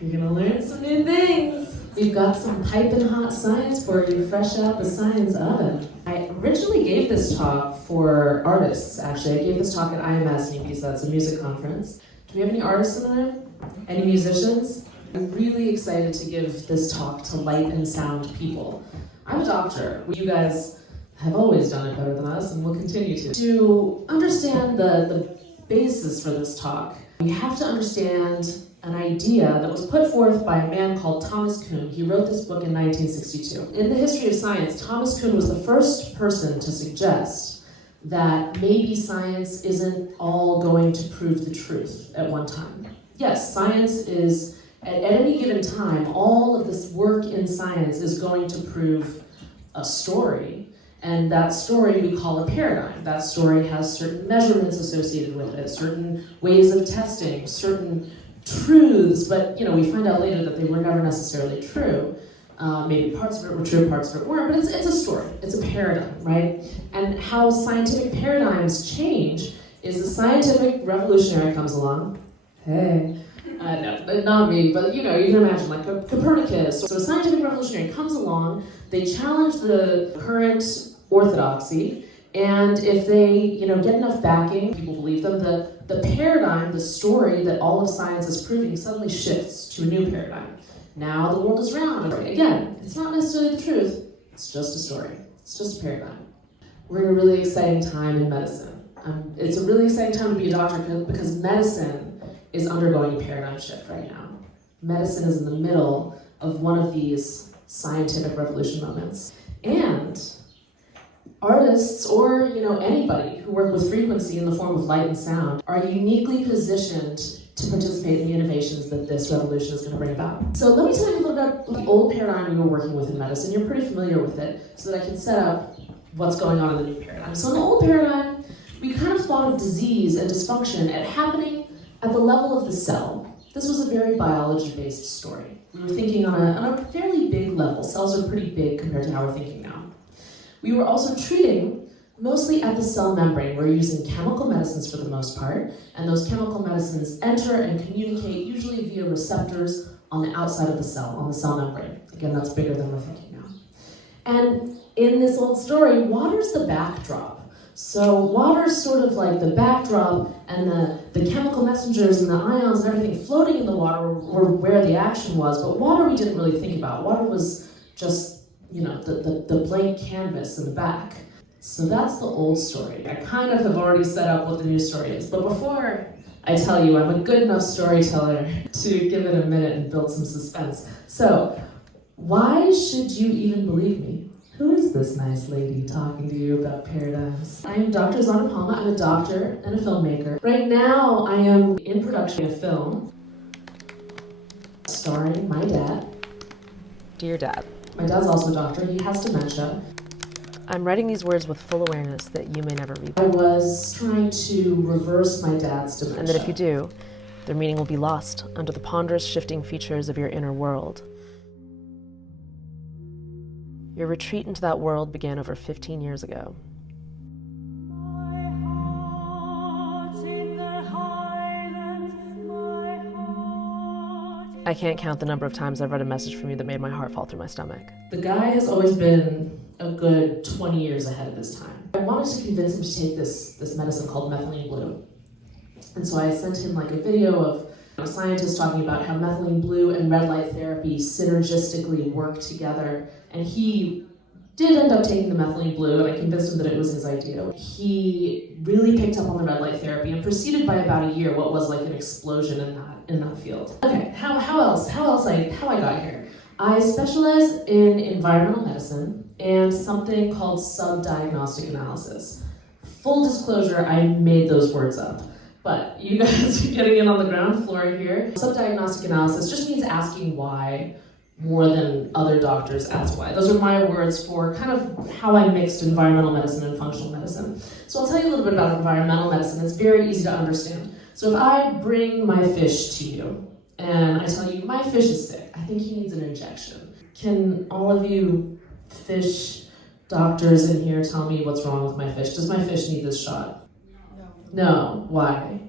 You're gonna learn some new things. We've got some piping hot science for you, fresh out the science oven. I originally gave this talk for artists, actually. I gave this talk at IMS in Ibiza, that's a music conference. Do we have any artists in the room? Any musicians? I'm really excited to give this talk to light and sound people. I'm a doctor. You guys have always done it better than us and will continue to. To understand the basis for this talk, we have to understand an idea that was put forth by a man called Thomas Kuhn. He wrote this book in 1962. In the history of science, Thomas Kuhn was the first person to suggest that maybe science isn't all going to prove the truth at one time. Yes, science is, at any given time, all of this work in science is going to prove a story. And that story we call a paradigm. That story has certain measurements associated with it, certain ways of testing, certain truths, but we find out later that they were never necessarily true. Maybe parts of it were true, parts of it weren't, but it's a story, it's a paradigm, right? And how scientific paradigms change is the scientific revolutionary comes along. Hey, no, not me, but you can imagine, like Copernicus. So a scientific revolutionary comes along, they challenge the current orthodoxy, and if they get enough backing, people believe them, the paradigm, the story that all of science is proving suddenly shifts to a new paradigm. Now the world is round. Again, it's not necessarily the truth, it's just a story. It's just a paradigm. We're in a really exciting time in medicine. It's a really exciting time to be a doctor because medicine is undergoing a paradigm shift right now. Medicine is in the middle of one of these scientific revolution moments. And artists or anybody who work with frequency in the form of light and sound are uniquely positioned to participate in the innovations that this revolution is going to bring about. So let me tell you a little bit about the old paradigm we were working with in medicine. You're pretty familiar with it, so that I can set up what's going on in the new paradigm. So in the old paradigm, we kind of thought of disease and dysfunction as happening at the level of the cell. This was a very biology-based story. We were thinking on a fairly big level. Cells are pretty big compared to how we're thinking now. We were also treating mostly at the cell membrane. We're using chemical medicines for the most part, and those chemical medicines enter and communicate usually via receptors on the outside of the cell, on the cell membrane. Again, that's bigger than we're thinking now. And in this old story, water's the backdrop. So water's sort of like the backdrop, and the chemical messengers and the ions and everything floating in the water were where the action was, but water we didn't really think about. Water was just the blank canvas in the back. So that's the old story. I kind of have already set up what the new story is, but before I tell you, I'm a good enough storyteller to give it a minute and build some suspense. So, why should you even believe me? Who is this nice lady talking to you about paradigms? I am Dr. Zana Palma. I'm a doctor and a filmmaker. Right now, I am in production of a film starring my dad. Dear Dad. My dad's also a doctor. He has dementia. I'm writing these words with full awareness that you may never read I them. was trying to reverse my dad's dementia. And that if you do, their meaning will be lost under the ponderous shifting features of your inner world. Your retreat into that world began over 15 years ago. I can't count the number of times I've read a message from you that made my heart fall through my stomach. The guy has always been a good 20 years ahead of his time. I wanted to convince him to take this medicine called methylene blue. And so I sent him like a video of scientists talking about how methylene blue and red light therapy synergistically work together. And he did end up taking the methylene blue, and I convinced him that it was his idea. He really picked up on the red light therapy and proceeded by about a year what was like an explosion in that field. Okay, how I got here. I specialize in environmental medicine and something called subdiagnostic analysis. Full disclosure, I made those words up. But you guys are getting in on the ground floor here. Subdiagnostic analysis just means asking why more than other doctors ask why. Those are my words for kind of how I mixed environmental medicine and functional medicine. So I'll tell you a little bit about environmental medicine. It's very easy to understand. So if I bring my fish to you and I tell you, my fish is sick, I think he needs an injection. Can all of you fish doctors in here tell me what's wrong with my fish? Does my fish need this shot? No. Why?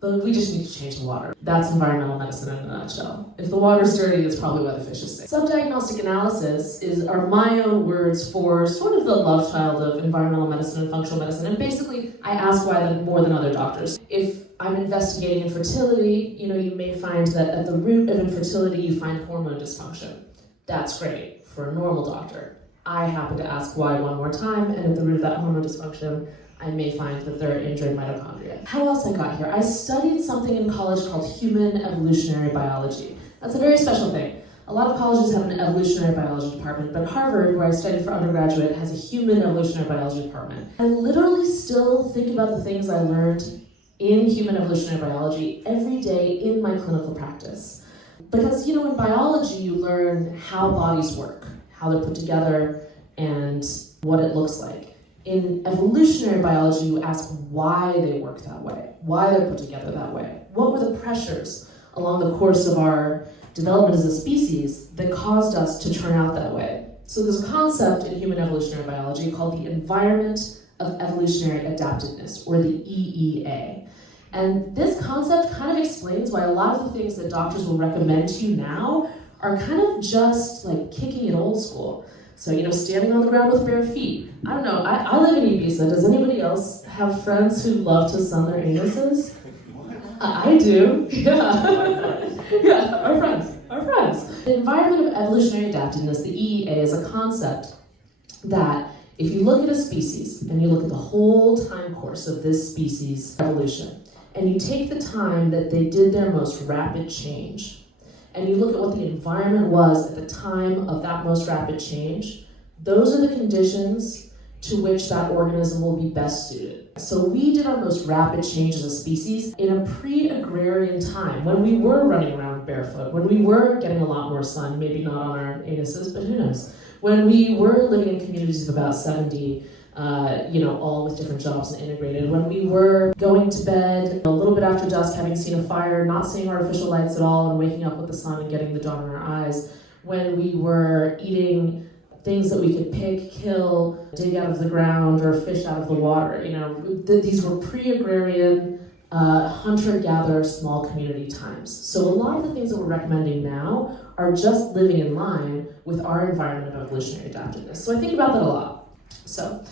but we just need to change the water. That's environmental medicine in a nutshell. If the water's dirty, it's probably why the fish is sick. Subdiagnostic analysis are my own words for sort of the love child of environmental medicine and functional medicine. And basically, I ask why more than other doctors. If I'm investigating infertility, you may find that at the root of infertility, you find hormone dysfunction. That's great for a normal doctor. I happen to ask why one more time, and at the root of that hormone dysfunction, I may find that there are injured mitochondria. How else I got here? I studied something in college called human evolutionary biology. That's a very special thing. A lot of colleges have an evolutionary biology department, but Harvard, where I studied for undergraduate, has a human evolutionary biology department. I literally still think about the things I learned in human evolutionary biology every day in my clinical practice. Because, in biology, you learn how bodies work, how they're put together, and what it looks like. In evolutionary biology, you ask why they work that way, why they're put together that way. What were the pressures along the course of our development as a species that caused us to turn out that way? So there's a concept in human evolutionary biology called the environment of evolutionary adaptiveness, or the EEA. And this concept kind of explains why a lot of the things that doctors will recommend to you now are kind of just like kicking it old school. So, standing on the ground with bare feet. I don't know, I live in Ibiza. Does anybody else have friends who love to sun their anuses? I do, yeah. Yeah, our friends. The environment of evolutionary adaptiveness, the EEA, is a concept that if you look at a species and you look at the whole time course of this species' evolution, and you take the time that they did their most rapid change, and you look at what the environment was at the time of that most rapid change, those are the conditions to which that organism will be best suited. So we did our most rapid change as a species in a pre-agrarian time, when we were running around barefoot, when we were getting a lot more sun, maybe not on our anuses, but who knows. When we were living in communities of about 70, all with different jobs and integrated. When we were going to bed a little bit after dusk, having seen a fire, not seeing artificial lights at all, and waking up with the sun and getting the dawn in our eyes. When we were eating things that we could pick, kill, dig out of the ground, or fish out of the water. These were pre-agrarian, hunter-gatherer, small community times. So a lot of the things that we're recommending now are just living in line with our environment of evolutionary adaptiveness. So I think about that a lot. So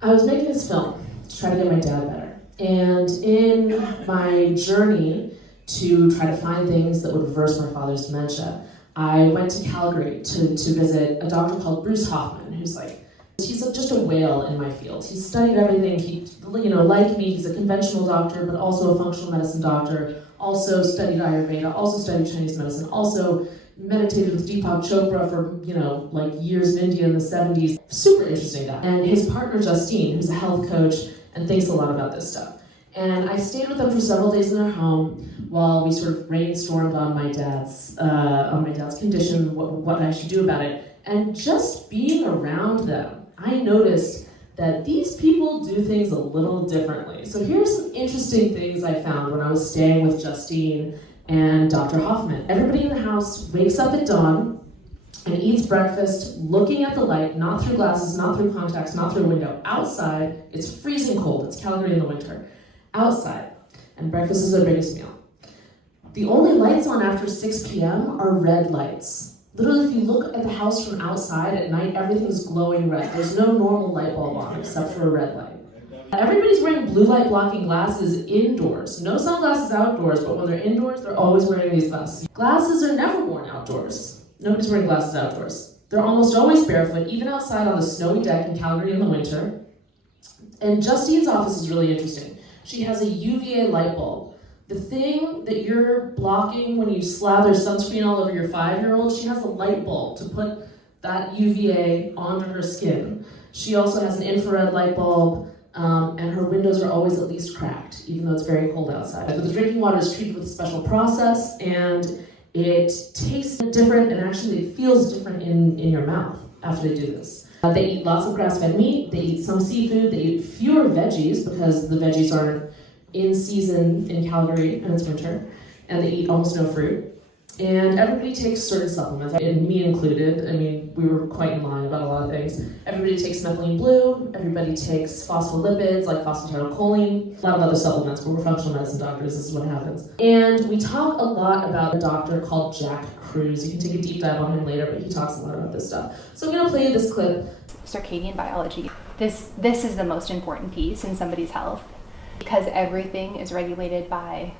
I was making this film to try to get my dad better. And in my journey to try to find things that would reverse my father's dementia, I went to Calgary to visit a doctor called Bruce Hoffman, he's just a whale in my field. He's studied everything. He, like me, he's a conventional doctor, but also a functional medicine doctor, also studied Ayurveda, also studied Chinese medicine, also meditated with Deepak Chopra for, years in India in the 70s. Super interesting guy. And his partner, Justine, who's a health coach and thinks a lot about this stuff. And I stayed with them for several days in their home while we sort of brainstormed on my dad's condition, what I should do about it. And just being around them, I noticed that these people do things a little differently. So here's some interesting things I found when I was staying with Justine and Dr. Hoffman. Everybody in the house wakes up at dawn and eats breakfast looking at the light, not through glasses, not through contacts, not through a window. Outside, it's freezing cold. It's Calgary in the winter. Outside, and breakfast is their biggest meal. The only lights on after 6 p.m. are red lights. Literally, if you look at the house from outside at night, everything's glowing red. There's no normal light bulb on except for a red light. Everybody's wearing blue light blocking glasses indoors. No sunglasses outdoors, but when they're indoors, they're always wearing these glasses. Glasses are never worn outdoors. Nobody's wearing glasses outdoors. They're almost always barefoot, even outside on the snowy deck in Calgary in the winter. And Justine's office is really interesting. She has a UVA light bulb. The thing that you're blocking when you slather sunscreen all over your 5-year-old, she has a light bulb to put that UVA onto her skin. She also has an infrared light bulb, and her windows are always at least cracked, even though it's very cold outside. But the drinking water is treated with a special process, and it tastes different, and actually it feels different in your mouth after they do this. They eat lots of grass-fed meat, they eat some seafood, they eat fewer veggies because the veggies aren't in season in Calgary and it's winter, and they eat almost no fruit. And everybody takes certain supplements, and me included. I mean, we were quite in line about a lot of things. Everybody takes methylene blue, everybody takes phospholipids like phosphatidylcholine, a lot of other supplements, but we're functional medicine doctors, this is what happens. And we talk a lot about a doctor called Jack Kruse. You can take a deep dive on him later, but he talks a lot about this stuff. So I'm gonna play you this clip. Circadian biology. This is the most important piece in somebody's health because everything is regulated by,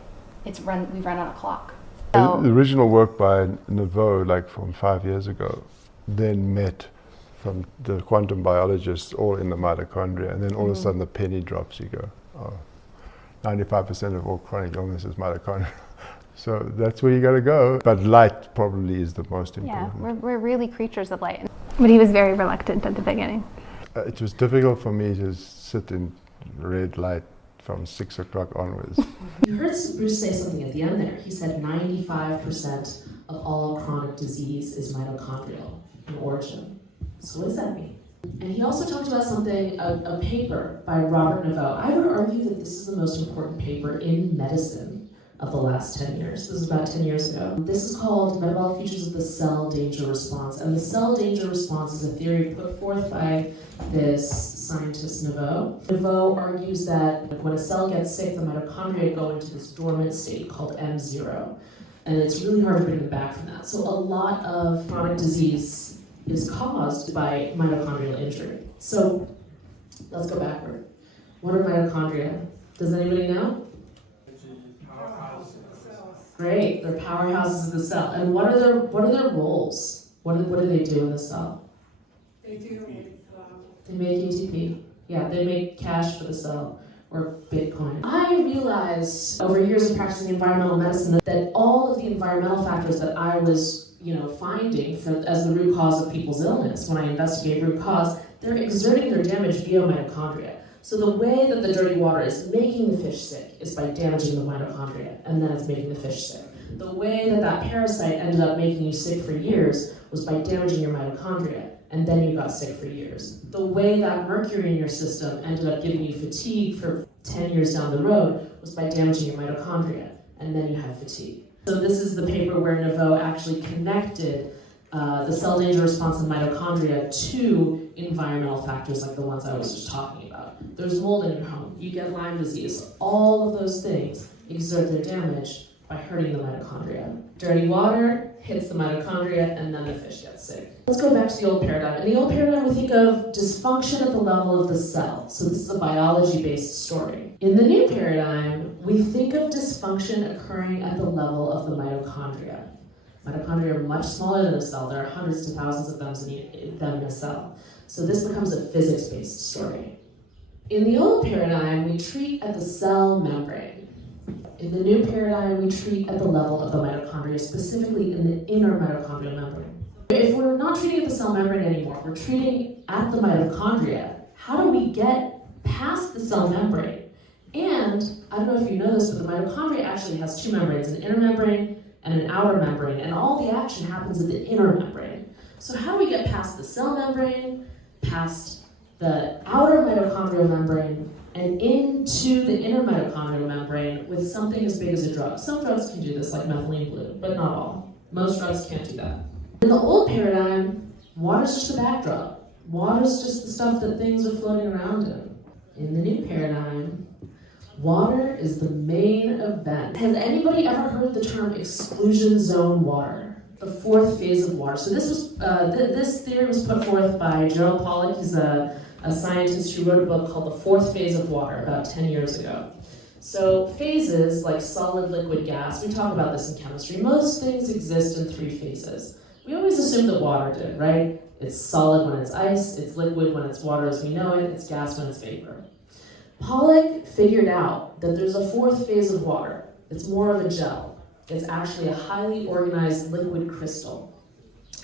we run on a clock. The original work by Naveau, like from 5 years ago, then met from the quantum biologists all in the mitochondria, and then all of a sudden the penny drops. You go, oh, 95% of all chronic illness is mitochondria. So that's where you got to go. But light probably is the most important. Yeah, we're really creatures of light. But he was very reluctant at the beginning. It was difficult for me to sit in red light from 6 o'clock onwards. You heard Bruce say something at the end there. He said 95% of all chronic disease is mitochondrial in origin. So what does that mean? And he also talked about something, a paper by Robert Naveau. I would argue that this is the most important paper in medicine of the last 10 years. This is about 10 years ago. This is called Metabolic Features of the Cell Danger Response. And the cell danger response is a theory put forth by this scientist Naveau. Naveau argues that when a cell gets sick, the mitochondria go into this dormant state called M0. And it's really hard to bring them back from that. So a lot of chronic disease is caused by mitochondrial injury. So let's go backward. What are mitochondria? Does anybody know? Great, they're powerhouses of the cell. And what are their roles? What do they do in the cell? They make ATP. Yeah, they make cash for the cell, or Bitcoin. I realized over years of practicing environmental medicine that all of the environmental factors that I was finding as the root cause of people's illness, when I investigate root cause, they're exerting their damage via mitochondria. So the way that the dirty water is making the fish sick is by damaging the mitochondria, and then it's making the fish sick. The way that parasite ended up making you sick for years was by damaging your mitochondria, and then you got sick for years. The way that mercury in your system ended up giving you fatigue for 10 years down the road was by damaging your mitochondria, and then you have fatigue. So this is the paper where Naveau actually connected the cell danger response in mitochondria to environmental factors like the ones I was just talking about. There's mold in your home, you get Lyme disease, all of those things exert their damage by hurting the mitochondria. Dirty water hits the mitochondria and then the fish gets sick. Let's go back to the old paradigm. In the old paradigm, we think of dysfunction at the level of the cell. So this is a biology-based story. In the new paradigm, we think of dysfunction occurring at the level of the mitochondria. Mitochondria are much smaller than a cell. There are hundreds to thousands of them in a cell. So this becomes a physics-based story. In the old paradigm, we treat at the cell membrane. In the new paradigm, we treat at the level of the mitochondria, specifically in the inner mitochondrial membrane. If we're not treating at the cell membrane anymore, we're treating at the mitochondria, how do we get past the cell membrane? And, I don't know if you know this, but the mitochondria actually has two membranes, an inner membrane and an outer membrane, and all the action happens in the inner membrane. So how do we get past the cell membrane, past the outer mitochondrial membrane, and into the inner mitochondrial membrane with something as big as a drug? Some drugs can do this, like methylene blue, but not all. Most drugs can't do that. In the old paradigm, water's just a backdrop. Water's just the stuff that things are floating around in. In the new paradigm, water is the main event. Has anybody ever heard the term exclusion zone water? The fourth phase of water. So this theory was put forth by Gerald Pollack. He's a scientist who wrote a book called The Fourth Phase of Water about 10 years ago. So phases like solid, liquid, gas, we talk about this in chemistry. Most things exist in three phases. We always assume that water did, right? It's solid when it's ice, it's liquid when it's water as we know it, it's gas when it's vapor. Pollack figured out that there's a fourth phase of water. It's more of a gel. It's actually a highly organized liquid crystal.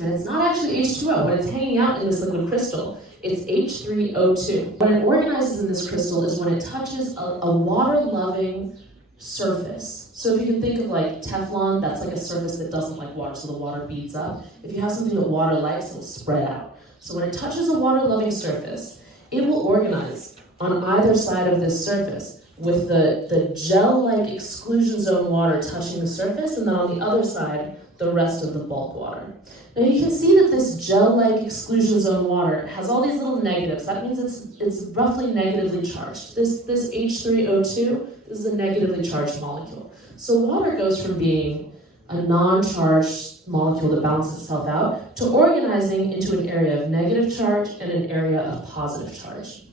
And it's not actually H2O. When it's hanging out in this liquid crystal, it's H3O2. When it organizes in this crystal is when it touches a water-loving surface. So if you can think of like Teflon, that's like a surface that doesn't like water, so the water beads up. If you have something that water likes, it'll spread out. So when it touches a water-loving surface, it will organize on either side of this surface with the gel-like exclusion zone water touching the surface, and then on the other side, the rest of the bulk water. Now you can see that this gel-like exclusion zone water has all these little negatives. That means it's roughly negatively charged. This H3O2 is a negatively charged molecule. So water goes from being a non-charged molecule that balances itself out to organizing into an area of negative charge and an area of positive charge.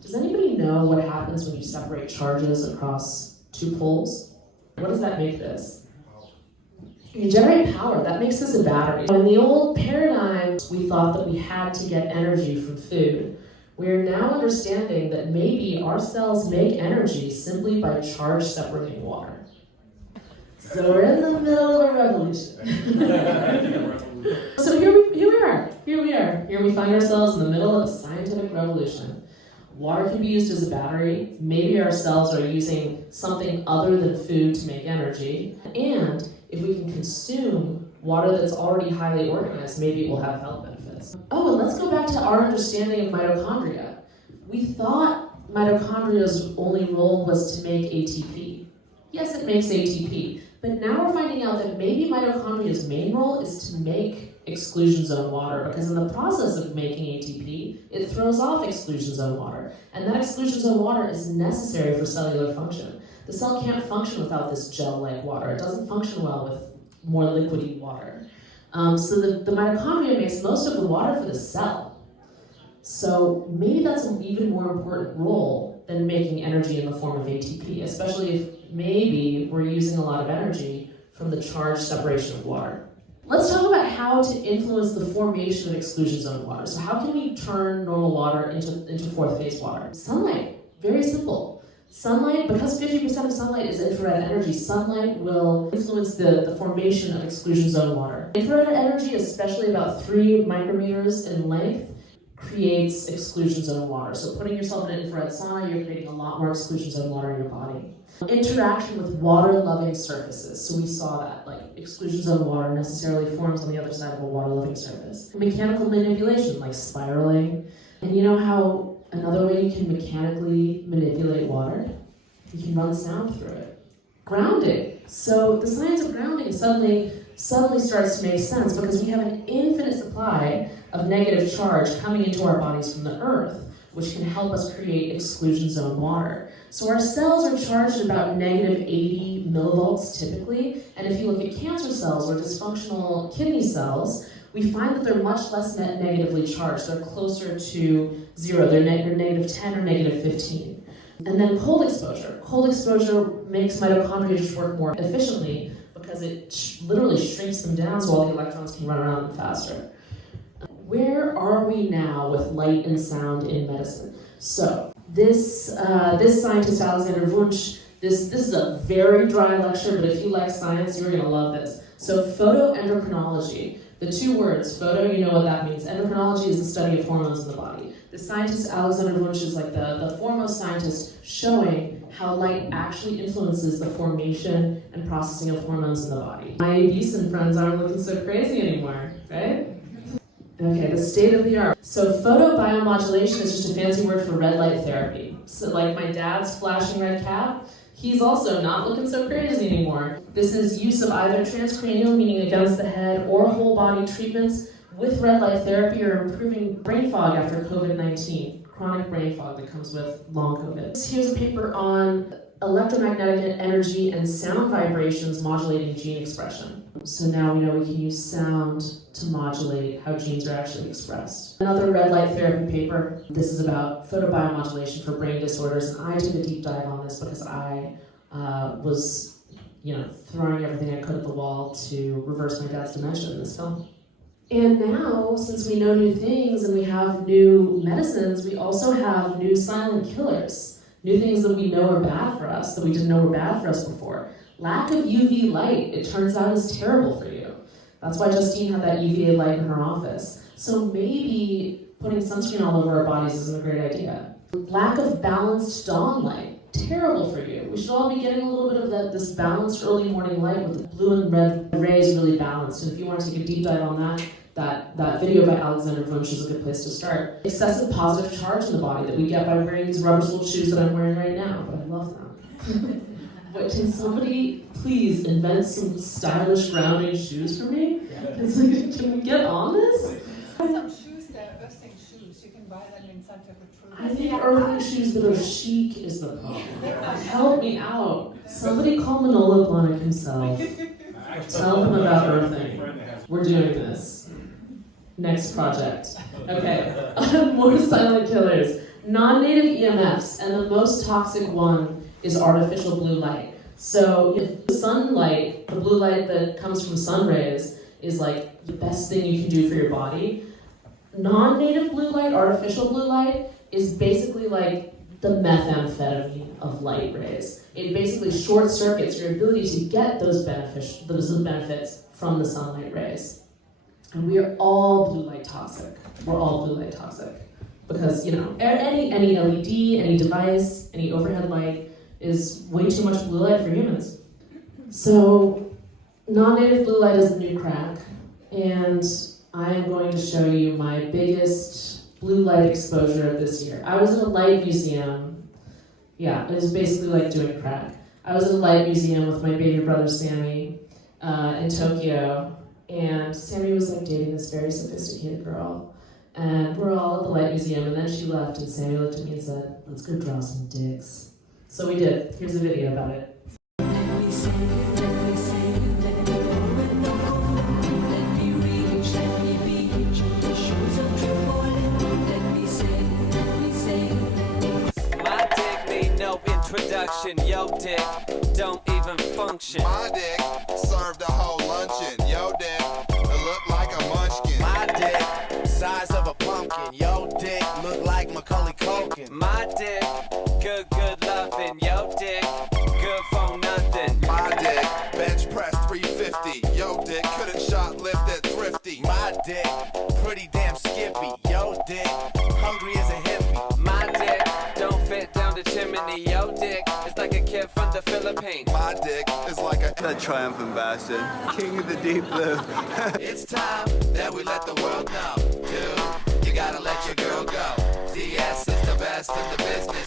Does anybody know what happens when you separate charges across two poles? What does that make this? You generate power. That makes this a battery. In the old paradigm, we thought that we had to get energy from food. We are now understanding that maybe our cells make energy simply by charge separating water. So we're in the middle of a revolution. So here we are. Here we find ourselves in the middle of a scientific revolution. Water can be used as a battery. Maybe our cells are using something other than food to make energy. And if we can consume water that's already highly organized, maybe it will have health benefits. Oh, and let's go back to our understanding of mitochondria. We thought mitochondria's only role was to make ATP. Yes, it makes ATP. But now we're finding out that maybe mitochondria's main role is to make exclusion zone water, because in the process of making ATP, it throws off exclusion zone water. And that exclusion zone water is necessary for cellular function. The cell can't function without this gel-like water. It doesn't function well with more liquidy water. So the mitochondria makes most of the water for the cell. So maybe that's an even more important role than making energy in the form of ATP, especially if maybe we're using a lot of energy from the charge separation of water. Let's talk about how to influence the formation of exclusion zone water. So how can we turn normal water into fourth phase water? Sunlight, very simple. Sunlight, because 50% of sunlight is infrared energy, sunlight will influence the formation of exclusion zone water. Infrared energy, especially about 3 micrometers in length, creates exclusion zone water. So putting yourself in an infrared sauna, you're creating a lot more exclusion zone water in your body. Interaction with water-loving surfaces. So we saw that, like exclusion zone water necessarily forms on the other side of a water-loving surface. Mechanical manipulation, like spiraling. And you know how another way you can mechanically manipulate water? You can run sound through it. Grounding. So the science of grounding suddenly starts to make sense because we have an infinite supply of negative charge coming into our bodies from the earth, which can help us create exclusion zone water. So our cells are charged at about negative 80 millivolts typically, and if you look at cancer cells or dysfunctional kidney cells, we find that they're much less negatively charged. They're closer to 0. They're negative 10 or negative 15. And then cold exposure. Cold exposure makes mitochondria just work more efficiently because it literally shrinks them down so all the electrons can run around them faster. Where are we now with light and sound in medicine? So this scientist, Alexander Wunsch, this is a very dry lecture, but if you like science, you're gonna love this. So photoendocrinology, the 2 words, photo, you know what that means. Endocrinology is the study of hormones in the body. The scientist, Alexander Wunsch, is like the foremost scientist showing how light actually influences the formation and processing of hormones in the body. My Ibiza friends aren't looking so crazy anymore, right? Okay, the state of the art. So photobiomodulation is just a fancy word for red light therapy. So like my dad's flashing red cap, he's also not looking so crazy anymore. This is use of either transcranial, meaning against the head, or whole body treatments with red light therapy or improving brain fog after COVID-19, chronic brain fog that comes with long COVID. Here's a paper on electromagnetic energy and sound vibrations modulating gene expression. So now we know we can use sound to modulate how genes are actually expressed. Another red light therapy paper. This is about photobiomodulation for brain disorders, and I took a deep dive on this because I was, throwing everything I could at the wall to reverse my dad's dementia in this film. And now, since we know new things and we have new medicines, we also have new silent killers. New things that we know are bad for us, that we didn't know were bad for us before. Lack of UV light, it turns out, is terrible for you. That's why Justine had that UVA light in her office. So maybe putting sunscreen all over our bodies isn't a great idea. Lack of balanced dawn light. terrible for you. We should all be getting a little bit of this balanced early morning light with the blue and red rays really balanced. And if you want to take a deep dive on that video by Alexander Wunsch is a good place to start. Excessive positive charge in the body that we get by wearing these rubber-soled shoes that I'm wearing right now, but I love them. But can somebody please invent some stylish grounding shoes for me? It's like, can we get on this? Some shoes that are earthing shoes. You can buy them in Santa Cruz. I think earthing shoes that are chic is the problem. Help me out. Somebody call Manolo Blahnik himself. Tell him about earthing. We're doing this. Next project. Okay. More silent killers. Non-native EMFs, and the most toxic one is artificial blue light. So if sunlight, the blue light that comes from sun rays, is like the best thing you can do for your body, non-native blue light, artificial blue light, is basically like the methamphetamine of light rays. It basically short circuits your ability to get those benefits from the sunlight rays. And we are all blue light toxic. We're all blue light toxic. Because, you know, any LED, any device, any overhead light is way too much blue light for humans. So, non-native blue light is the new crack, and I am going to show you my biggest blue light exposure of this year. I was in a light museum. Yeah, it was basically like doing crack. I was in a light museum with my baby brother Sammy in Tokyo, and Sammy was like dating this very sophisticated girl. And we're all at the light museum, and then she left, and Sammy looked at me and said, "Let's go draw some dicks." So we did. Here's a video about it. My dick need no introduction. Yo dick don't even function. My dick served a whole luncheon. Yo dick, it looked like a munchkin. My dick size of a pumpkin. Yo dick look like Macaulay Culkin. My dick good loving. Yo dick good for nothing. My dick bench press 350. Yo dick couldn't shoplift at Thrifty. My dick pretty damn skippy. Yo dick hungry as a hippie. My dick don't fit down the chimney. Yo dick is like a kid from the Philippines. My dick is like a triumphant bastard, king of the deep blue. It's time that we let the world know, dude. You gotta let your girl go. DS is the best in the business.